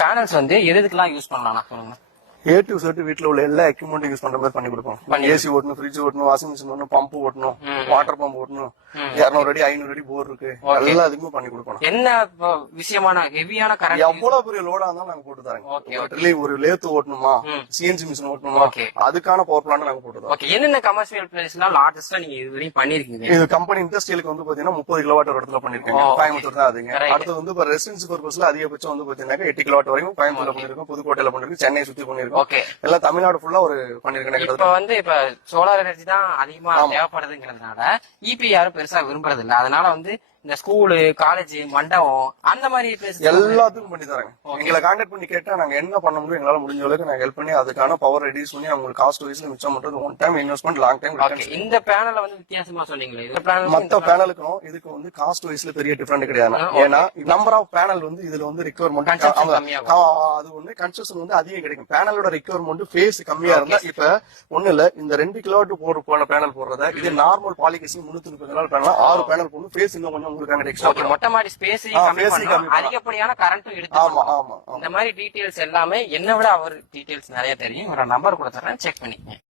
Panels வந்து எதுக்கெல்லாம் use பண்ணலாம் சொல்லுங்க. A to Z வீட்டுல உள்ள எல்லா எக்யூப்மெண்ட்டும் யூஸ் பண்ற மாதிரி பண்ணி கொடுப்போம். ஏசி ஓட்டணும், ஃப்ரிட்ஜ் ஓட்டணும், வாஷிங் மிஷின் ஓட்டணும், பம்ப் ஓட்டணும், வாட்டர் பம்ப் ஓட்டணும், 200 அடி 500 அடி போர் இருக்கு, எல்லாத்துக்குமே பண்ணி கொடுக்கணும். என்ன விஷயமான ஹெவியான கரண்ட் எவ்வளவு பெரிய லோடா இருந்தாலும் நாங்க போட்டு தரோம். ஒரு லேத்து ஓட்டணுமா, சிஎன்சி மிஷின் ஓட்டணுமா, அதுக்கான பவர் பிளான்ட் நாங்க போட்டு தரோம். என்னென்ன கமர்ஷியல் பிளேஸ்லாம் லார்ஜஸ்டா நீங்க இது வரைக்கும் பண்ணிருக்கீங்க? இது கம்பெனி இண்டஸ்ட்ரியலுக்கு வந்து பாத்தீங்கன்னா 30 கிலோவாட் ஒரு இடத்துல பண்ணிருக்கோம். கோயம்புத்தூர் தான் அதுங்க. அடுத்து வந்து இப்ப ரெசிடென்சி பர்பஸ்ல அதிகபட்சம் வந்து பாத்தீங்கன்னா 8 கிலோவாட் வரைக்கும் கோயம்புத்தூர்ல பண்ணிருக்கோம், புதுக்கோட்டையில பண்ணிருக்கோம், சென்னை சுத்தி பண்ணிருக்கோம். எல்லாம் தமிழ்நாடு ஃபுல்லா ஒரு பண்ணிருக்கேன். இப்ப சோலார் எனர்ஜி தான் அதிகமா தேவைப்படுதுங்கிறதுனால இபி யாரும் பெருசா விரும்புறது இல்ல. அதனால வந்து இந்த ஸ்கூலு, காலேஜ், மண்டபம் அந்த மாதிரி எல்லாத்துக்கும் பண்ணி தராங்க. எங்களை கான்டாக்ட் பண்ணி கேட்டா நாங்க என்ன பண்ண முடியும், எங்களால முடிஞ்ச அளவுக்கு நாங்க ஹெல்ப் பண்ணி அதுக்கான பவர் ரெடியூஸ் பண்ணி அவங்களுக்கு காஸ்ட் வைஸ்ல மிச்சம் பண்றது. One time investment, long time. இந்த பேனல வந்து வித்தியாசமா சொன்னீங்களே, இந்த பேனல் மத்த பேனலுக்கும் இதுக்கு வந்து காஸ்ட் வைஸ்ல பெரிய டிஃபரெண்ட் கிடையாது. ஏன்னா நம்பர் ஆஃப் பேனல் வந்து இதுல வந்து ரிக்வயர்மெண்ட் அது ஒண்ணு, கன்ஸ்ட்ரக்ஷன் வந்து அதிகம் கிடைக்கும். பேனலோட ரிக்வயர்மெண்ட் ஃபேஸ் கம்மியா இருந்தா இப்ப ஒண்ணு இல்ல, இந்த 2 கிலோவாட் போன பேனல் போடுறத இது நார்மல் பாலிகேஷன் 330 பேனல் 6 பேனல் போடணும். ஃபேஸ் இன்னும் கொஞ்சம் மொட்டை மாடி ஸ்பேஸ் அதிகப்படியான கரண்ட்டும் எடுத்து. இந்த மாதிரி டீடைல்ஸ் எல்லாமே என்ன விட அவர் டீடைல்ஸ் நிறைய தெரியும். ஒரு நம்பர் கொடுத்துறேன், செக் பண்ணிக்கங்க.